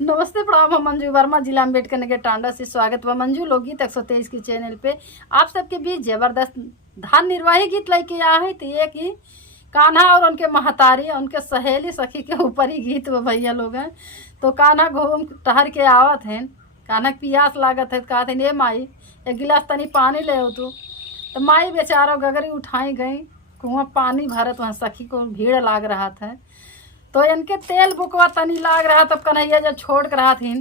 नमस्ते, प्रणाम। हम मंजू वर्मा, जिला अम्बेडकर नगर, टांडा से स्वागत हुआ मंजू लोकगीत 123 के चैनल पे। आप सबके बीच जबरदस्त धान निर्वाही गीत लेके आए हैं। तो ये कि कान्हा और उनके महतारी, उनके सहेली सखी के ऊपर ही गीत वो भैया लोग हैं। तो कान्हा घूम टहर के आवत हैं, कान्हा प्यास लागत है। कहा थे, ये माई एक गिलास तनी पानी ले तो माई बेचारा गगरी उठाई गई, कुआं पानी भरत। वहाँ सखी को भीड़ लाग रहा था, तो इनके तेल बुकवा तनी लाग रहा। तब कन्हैया जब छोड़ कर रहा थी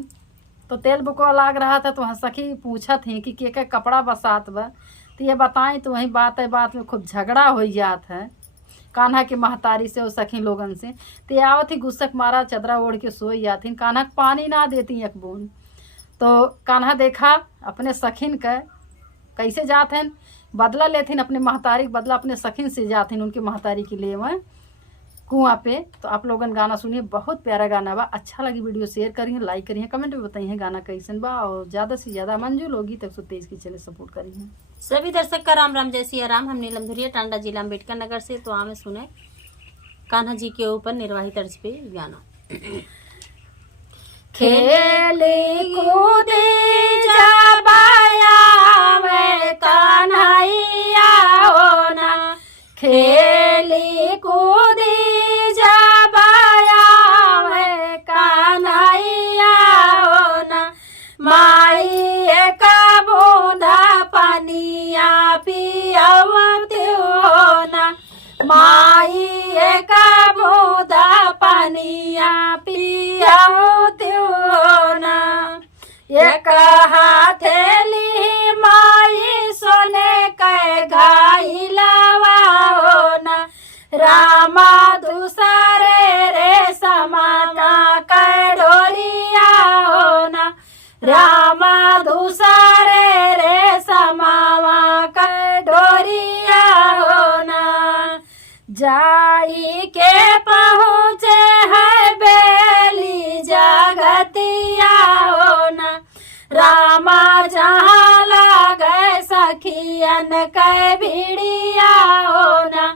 तो तेल बुकवा लाग रहा था। तो वहाँ सखी पूछा थी कि के कपड़ा बसात बा। तो ये बताएं तो वही बात है, बात में खूब झगड़ा हो जात है कान्हा के महतारी से और सखी लोगन से। तो ये आवत ही गुस्सक मारा, चदरा ओढ़ के सोई जाती। कान्हा पानी ना देती एक बूंद। तो कान्हा देखा अपने सखीन का कैसे जात हैं, बदला लेथिन अपने महतारी का बदला अपने सखीन से जाथिन उनकी महतारी के लिए वह कुआं पे। तो आप लोगन गाना सुनिए, बहुत प्यारा गाना बा। अच्छा लगी वीडियो शेयर करिए, लाइक करिए, कमेंट में बताइए गाना कैसन बा। और ज़्यादा से ज़्यादा मंजू लोकगीत 123 की चैनल सपोर्ट करिए। सभी दर्शक का राम राम, जय सिया राम। हम नीलम धुरिया, टांडा, जिला अम्बेडकर नगर से। तो हमें सुने कान्हा जी के ऊपर निर्वाही तर्ज पे गाना। खेली कूदी जबाया मैं कन्हैया होना, खेली कूदी जबाया मैं कन्हैया होना। माई का बूंदा पनिया पियावत होना, माई का बूंदा पनिया पियावत होना। एक हाथेली माई सोने के घाइलावा होना, रामा दूसरे रे समाना के डोरिया होना, रामा दूसरे रे समावा के डोरिया होना। जाई के पहुँचे है बेली जगतिया होना, रामा जहाँ लागे सखियन के भिड़िया होना,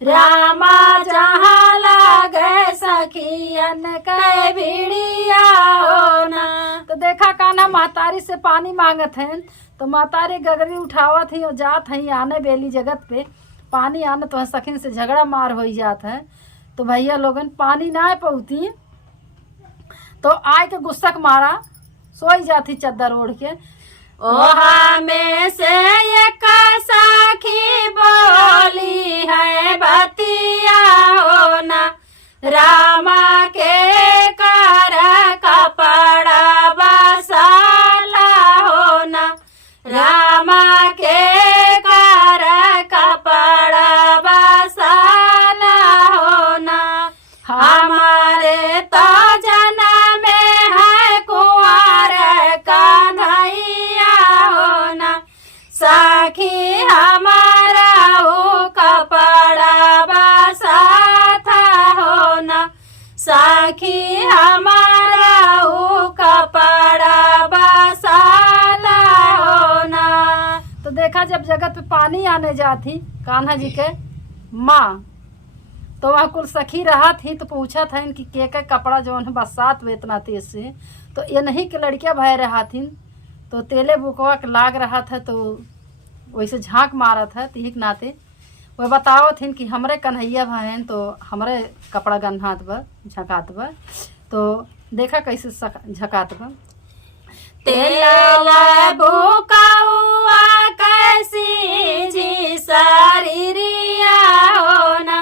रामा जहाँ लागे सखियन के भिड़िया होना। तो देखा कान्हा महतारी से पानी मांगत हैं। तो महतारी गगरी उठावत ही और जात है आने बेली जगत पे पानी आने। तो सखिन से झगड़ा मार हो जात है। तो भैया लोगन पानी ना पहुँची तो आय के गुस्सक मारा, सोई जाती चद्दर ओढ़ के। ओहा में से एक सखी बोली है बतिया होना, रामा के कर कपड़ा बसाला होना, रामा के कर कपड़ा बसाला होना। हमारे तो जन्म में है कुंवर कन्हैया होना, सखी हमारा हो कपड़ा बसाता होना, सखी हमारा हो कपड़ा बसाला होना। तो देखा जब जगत पे पानी आने जाती कान्हा जी के माँ, तो वह कुल सखी रहा थी। तो पूछा था इनकी के कपड़ा जो है बरसात हुए इतना तेज से। तो ये नहीं कि लड़कियां भय रहा थी। तो तेले बुकवा के लाग रहा था, तो वैसे झांक मारा था तीक नाते। वह बताओ थी कि हमरे कन्हैया भाई तो हमरे कपड़ा गन्हात बा झकात बा। तो देखा कैसे झकात बा। तेला बुकवा कैसी जी शरीरिया होना,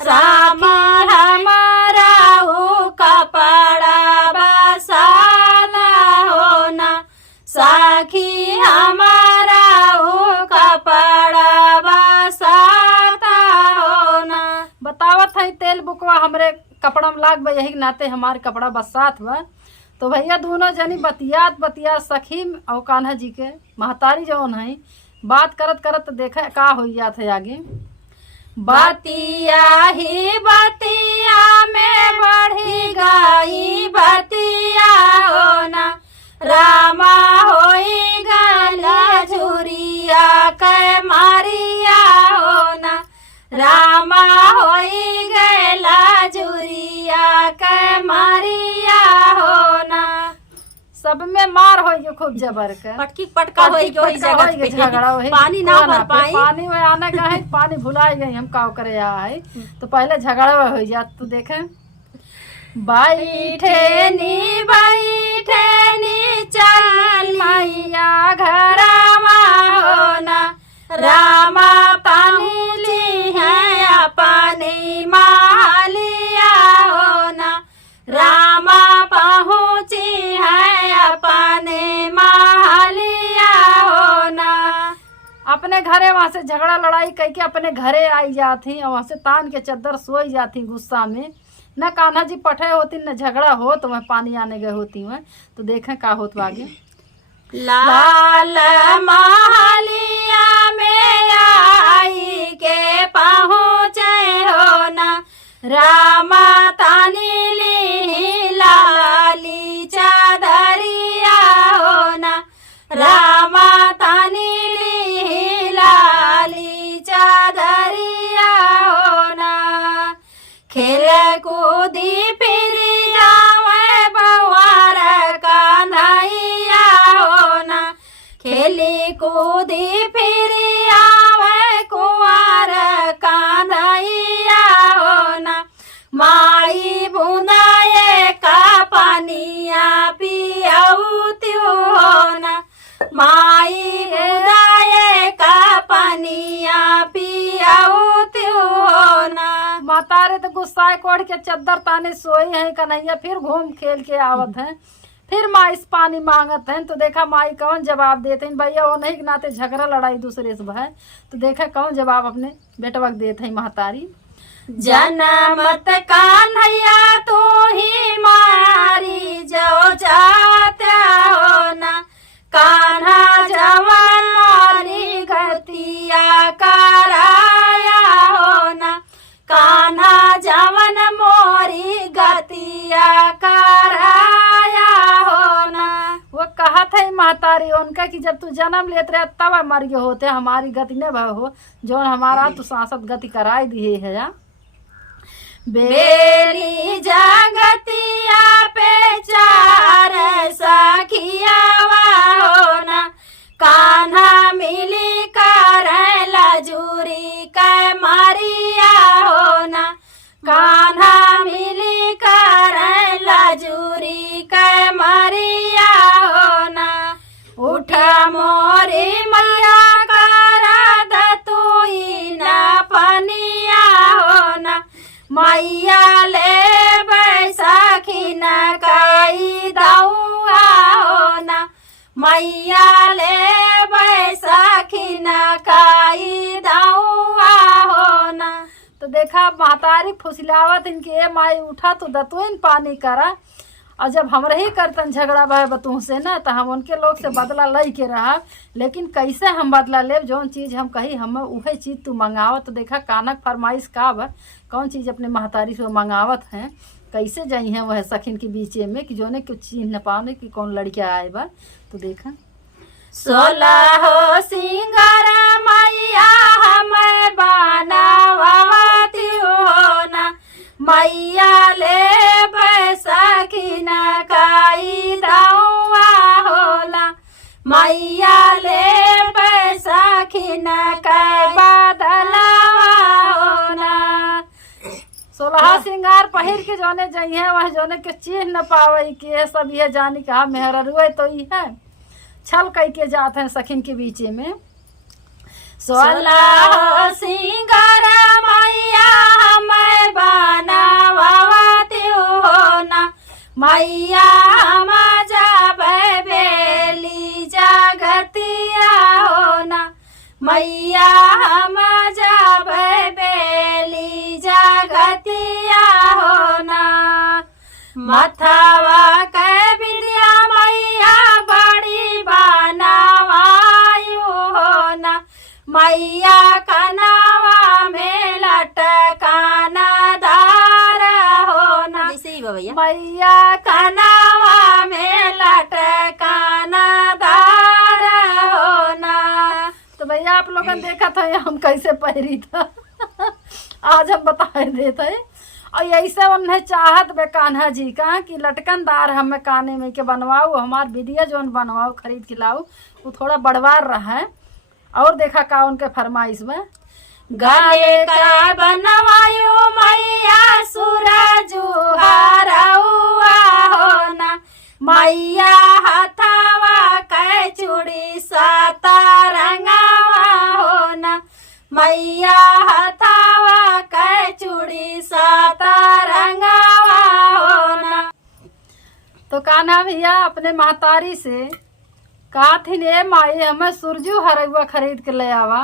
रामा हमारा हो कपड़ा बसाला होना, सखी हमारा हो कपड़ा बसाता होना। बतावत है तेल बुकवा हमरे कपड़ा में लाग बा, यही नाते हमारे कपड़ा बसात बा। तो भैया दोनों जनी बतियात बतियात सखी और कान्हा जी के महतारी जौन है बात करत करत देखा का हो जात है आगे। बतिया ही बतिया में बढ़ी गई बतिया होना, रामा होई गला झुरिया के मारिया होना, रामा होई गला झुरिया के मारिया होना। सब में मार होई के खूब जबर के पटकी पटका होई के वही जगह पे झगड़ा होई पानी ना भर पाई, पानी में आने गए पानी भुलाई गई हम का करे आए तो पहले झगड़ा हो जात। तो देखे बैठे नी चल मैया घरवा होना रामा पानी ली है अपनी मालिया होना रामा पहुँची है अपने मालिया होना। अपने घरे वहाँ से झगड़ा लड़ाई करके अपने घरे आई जाती और वहाँ से तान के चद्दर सोई जाती गुस्सा में। न कान्हा जी पठे होती न झगड़ा हो तो वह पानी आने गए होती हैं। तो देखें का होत आगे। लाल मालिया में आई के पहुँचे हो ना रामा तानी ली लाली चादरिया हो ना रामा तानी ली लाली चादरिया हो ना खेल कूदी फिर जावे बवार कन्हैया हो ना खेली कूदी फिर आवे कुंवर कन्हैया हो ना माई बुंदाए का पानिया पियाउती हो ना माई बुंदाए का पानिया पियाउती हो ना। माता रे तो गुस्साए कोड़ के चद्दर ताने सोई है कन्हैया फिर घूम खेल के आवत है फिर माँ इस पानी मांगत है। तो देखा माई कौन जवाब देते हैं भैया वो नहीं नाते झगड़ा लड़ाई दूसरे से भाई। तो देखा कौन जवाब अपने बेटवक देते हैं महतारी। जनमत कान्हैया तू ही मारी जो जाते हो ना कान्हा जवन मारी गतिया कराया हो ना कान्हा जवन मोरी गतिया कराया हो ना। वो कहा था महतारी उनका कि जब तू जन्म लेते रहे तब मर गए होते हमारी गति न भय हो जो हमारा तू सांसद गति कराई दी है या बेली जगतिया पे चार सखिया हो ना कान्हा मिली कर लजूरी कै मारिया हो ना कान्हा मिली कर लजूरी कै मारिया हो ना उठ मोरी मैया कर दतुई न पनिया हो ना मैया ले बैसाखी न काई दौआ हो ना मैया ले बैसाखी न काई दौआ हो ना। तो देखा महतारी फुसलावत इनके माई उठा तो दतुइन पानी करा और जब हमरे ही करतन झगड़ा भाई बतू से ना तो हम उनके लोग से बदला लई के रहा लेकिन कैसे हम बदला ले जौन चीज़ हम कही हम वही चीज़ तू मंगावत। तो देखा कानक फरमाइश का बा कौन चीज़ अपने महतारी से मंगावत हैं कैसे जाई हैं वह सखिन के बीचे में कि जोने कुछ चीज न पाने कि कौन लड़किया आए बा। तो देखा 16 हो सिंगार मैया हमें बनावती हो ना मैया ले बैसाखी न काई दौआ होला मैया ले बैसाखी न काई बदलावा होना। 16 सिंगार पहिर के जोने जाइए वह जोने के चीज न पावे के सब ये जानी कहा मेहरा रुए तो ही है छल कई के जाते हैं सखिन के बीचे में। 16 सिंगार मैया हमें बनावती हो ना मैया हम जाबे बेली जगतिया हो ना मैया हम जाबे बेली जगतिया हो ना। मथावा के बिटिया मैया बड़ी बनावायु हो ना मैया कनावा में लटकाना दार हो ना भैया मैया कनावा में लटकाना दार हो ना। तो भैया आप लोगों ने देखा था हम कैसे पहरी था आज हम बता देते हैं और ऐसे उन्हें चाहत बे कान्हा जी का कि लटकनदार हमें काने में के बनवाओ, हमार विदिया जोन बनवाओ खरीद के लाओ, वो थोड़ा बड़वार रहा है। और देखा का उनके फरमाइश में, गले का बनवायो मैया सूरज हरौआ हो ना, मैया हथावा कै चूड़ी साता रंगावा हो ना, मैया हथावा कै चूड़ी साता रंगावा हो ना। तो कान्हा भैया अपने महतारी से कहा थी ने माई हमें सुरजू हरौआ खरीद के ले आवा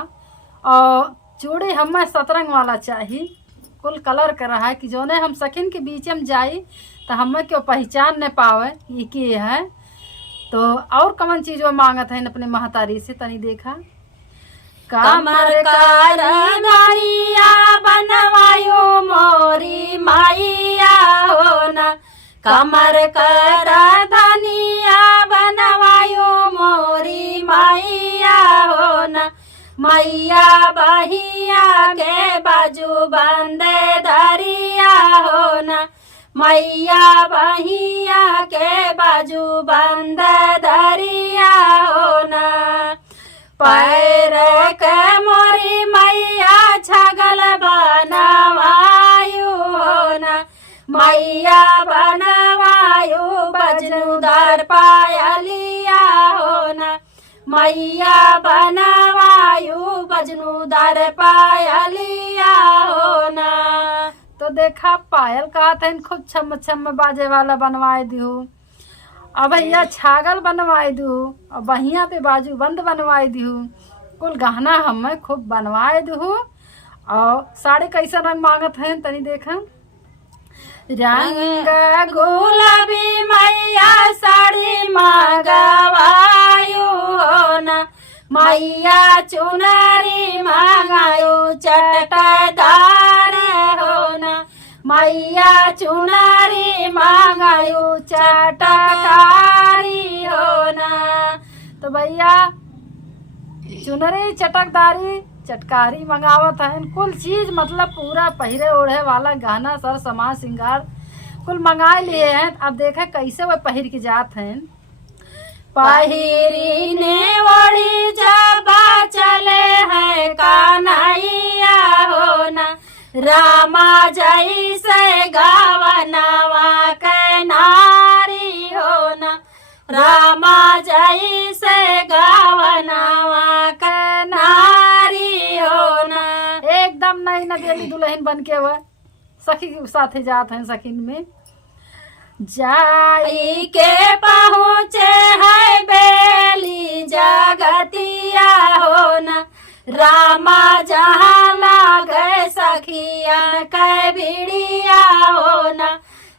और चूड़ी हमें सतरंग वाला चाहिए, कुल कलर कर रहा है कि जोने हम सखिन के बीच में जाई तो हमें क्यों पहचान न पावे ये के है। तो और कमन चीज वो मांगत है अपने महतारी से, तनी देखा। कमर कर धनिया बनवायो मोरी मैया हो ना, कमर कर धनिया बनवायो मोरी मैया हो ना, मैया बहिया के बाजू बंदे धरिया हो ना, मैया बहिया के बाजू बंदे धरिया हो ना, पैर के मोरी मैया छगल बनवायु हो ना, मैया बनवायु बजनुदार पायलिया हो ना, मैया बनवायु बजनुदार पायलिया हो ना। तो देखा पायल कहा था खूब छम छम बाजे वाला बनवाए दू, अब भैया छागल बनवाए दू और बहिया पे बाजू बंद बनवाए दू, कुल गहना हमें खूब बनवाए दू। और साड़ी कैसा रंग मांगत है तनी देखा। रंग गुलाबी मैया साड़ी मांगवायु हो ना, मैया चुनरी मांगायु चटकदार हो ना, मैया चुनरी मांगायु चटकारी हो ना। तो भैया चुनरी चटकदारी चटकारी मंगावत है, कुल चीज मतलब पूरा पहिरे ओढ़े वाला गहना सर समाज श्रृंगार कुल मंगा लिए हैं। अब देखे कैसे वो पहिर के जात हैं। पहिरी ने ओढ़ी जबा चले हैं कान्हैया हो ना, रामा जैसे गावनवा के नारी हो ना, रामा जैसे गावनवा के नारी हो ना। एकदम नई नदेली दुल्हन बन के वह सखी के साथे जात हैं। सखीन में जाई के पहुँचे है बेली जगतिया हो ना, रामा जहाँ लागे सखियन के भिड़िया हो ना,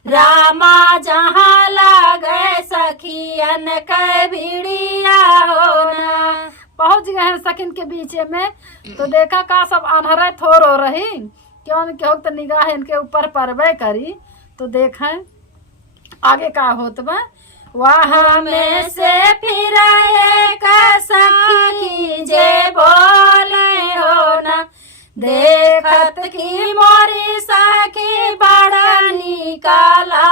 रामा जहाँ लागे सखियन के भिड़िया हो ना। पहुंच गए हैं सखिन के बीच में। तो देखा का सब अनहरे थोर हो रही, क्यों क्यों तो निगाह इनके ऊपर परबे करी। तो देखें आगे का होत बा। वहाँ में से फिर एक सखी जे बोले हो ना, देखत की मोरी सखी बड़ा निकाला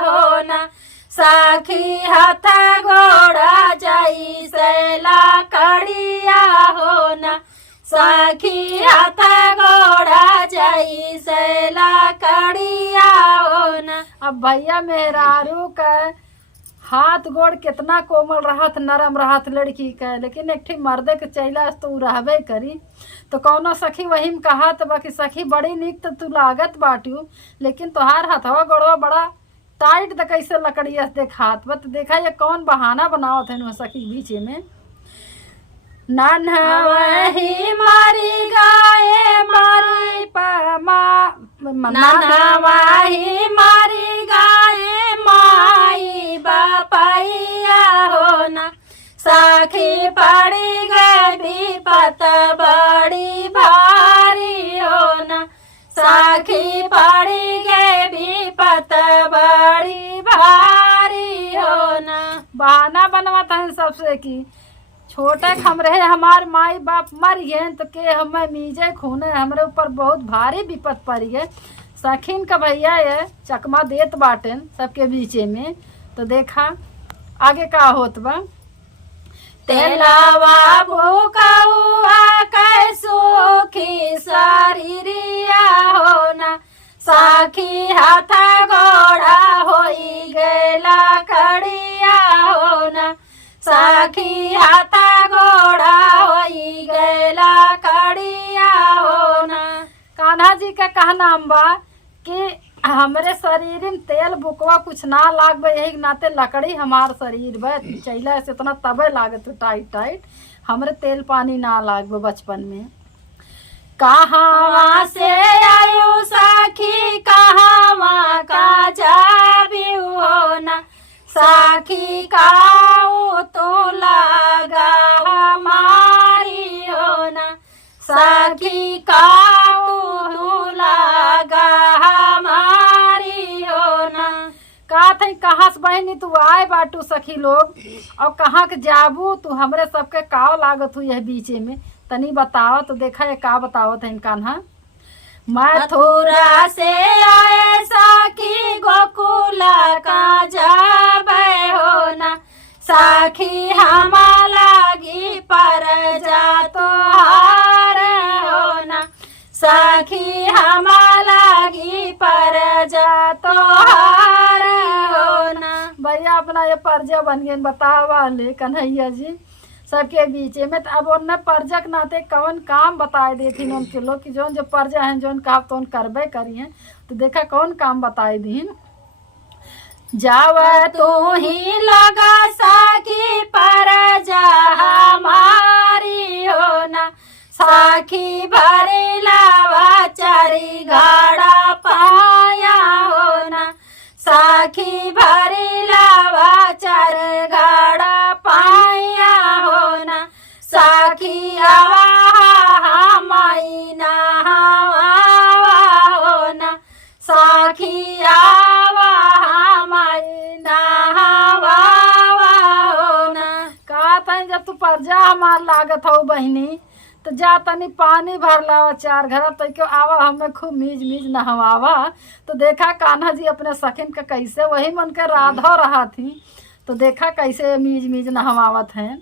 हो ना, सखी हाथ घोड़ा जाई से लाकड़िया हो ना, सखी हाथ घोड़ा जाई से लाकड़िया हो ना। अब भैया मेहरारू का हाथ गोड़ कितना कोमल रहत, नरम रहत लड़की का, लेकिन एक ठीक मर्दे के चैला तो उ रहबे करी। तो कौनो सखी वही में कहा तो बाकी सखी बड़ी निक तो तू लागत बाटू, लेकिन तोहार हथवा गोड़वा बड़ा टाइट तो कैसे लकड़िया देखात बा। तो देखा ये कौन बहाना बनावत है सखी बीच में। नन्हवही मारी गाये मारी नन्हवही मारी गाये माई बापैया हो ना, सखी पड़ी गए विपत बड़ी भारी हो ना, सखी पड़ी गए विपत बड़ी भारी हो ना। बहाना बनवाता है सबसे की छोटे हमरे हमार माई बाप मर गए तो के हमें मीजे खूने हमरे ऊपर बहुत भारी विपत पड़ी है, सखीन का भैया ये चकमा देत बाटन सबके बीचे में। तो देखा आगे का होत बा। तेलावा भूखौआ कै सुखी शरीरिया होना, साखी हाथ गोड़ा होई गेला कड़िया होना, साखी हाथ गोड़ा होई गेला कड़िया होना। कान्हा जी का कहना बा कि हमरे शरीर में तेल बुकवा कुछ ना लागबे, यही नाते लकड़ी हमार शरीर बा चैला से इतना तबे लागत टाइट टाइट, हमरे तेल पानी ना लागबे बचपन में। कहाँ से आयु साखी कहाँ का जाबी होना, साखी काऊ तो लगा हमारी होना, साखी काऊ तो लगा हमारी होना। का थी कहाँ से बहनी तू आए बाटू सखी लोग और कहाँ के जाबू तू हमरे सबके काव लागत हुई है बीचे में, तनी बताओ। तो देखा ये का बताओ थे कान्हा। मथुरा से आए साखी गोकुला का जाबे होना, साखी हमा लागी पर जा तो हार होना, साखी हमा लागी पर जा तो हार होना। भैया अपना ये पर्जा बन गए बतावा ले कन्हैया जी सबके बीचे में। तो अब उनने पर्जा के नाते कौन काम बताए देथिन उनके लोग कि जोन जो पर्जा हैं जोन कहा तो करबे करी हैं। तो देखा कौन काम बताए दीन। जाव तू ही लगा साखी पर जा हमारी होना, साखी भरे लावा चारी घाड़ा पाया होना, साखी भरे लावा चार घाड़ा पाया होना, साखी आवा माई नहावा होना, साखी आवा माई नहावा होना। कहा था जब तू पर्जा हमार लागत हो बहनी तो जा तनी पानी भर लावा 4 घर तो क्यों आवा हमें खूब मीज मीज नहवावा। तो देखा कान्हा जी अपने सखिन का कैसे वही मन के राधा रहा थी। तो देखा कैसे मीज मीज नहवावत हैं।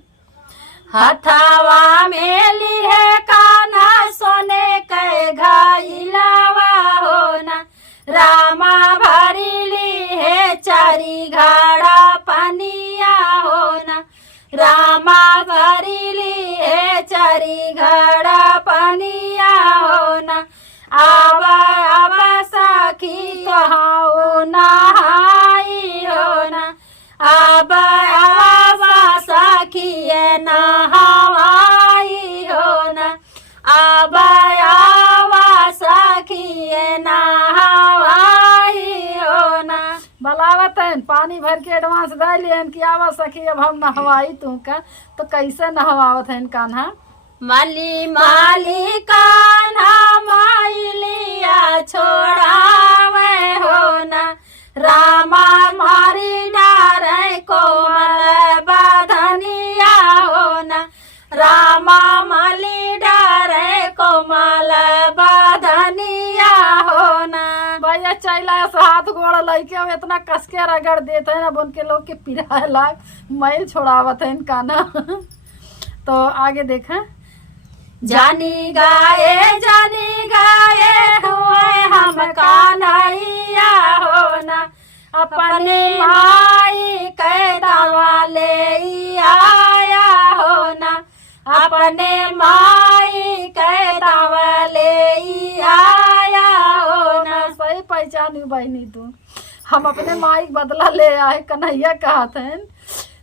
हथावा में लिए कान्हा सोने के घाइलावा होना, रामा भरी ली है चारी घाड़ा पनिया होना, रामा भरी ली है चारी घाड़ा पनिया होना। आवा आवा साखी कहाँ नहाई होना, आवा आवा साखी नहावाई होना, आवा आवा साखी नहावाई होना। बलावत है पानी भर के एडवांस दे लियन कि आवा सखी अब हम नहवाई तू का। तो कैसे नहवावत है कान्हा। माली माली कान्हा माइलिया छोड़ावे होना, रामा मारी डारे कोमल बधनिया होना, रामा माली डारे कोमल बधनिया होना। भैया चैला से हाथ गोड़ लैके इतना कस के रगड़ देते हैं अब उनके लोग के पिराए लाग मैल छोड़ावत है कान्हा। तो आगे देखा। जानी गाए हुए हम कान्हैया होना, अपने माई के दावा ले आया होना, अपने माई के दावा ले आया होना। सही पहचानी बहनी तू, हम अपने माई बदला ले आए कन्हैया कहत हैं।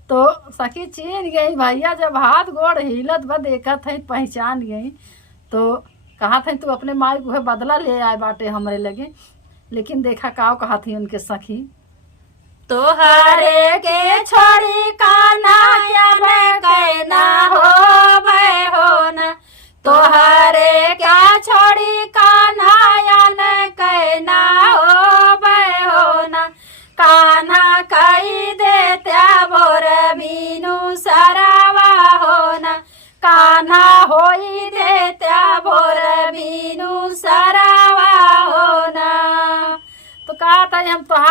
तो सखी चीन गई भैया जब हाथ गोड़ हिलत बा देखत है पहचान गई। तो कहा था तू अपने माई को बदला ले आए बाटे हमरे लगे। लेकिन देखा काव कहा थी उनके सखी। तोहरे के छोड़ी कान्हा में कहना हो भय होना, तोहरे क्या छोड़ी कान्हा में कहना हो भय होना, कान्हा कही देत्या बोर बीनू सरावा होना, कान्हा होई देत्या बोर बीनू सरावा होना।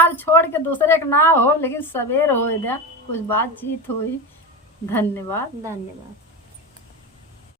काल छोड़ के दूसरे के ना हो, लेकिन सवेर हो दे कुछ बातचीत हुई। धन्यवाद। धन्यवाद।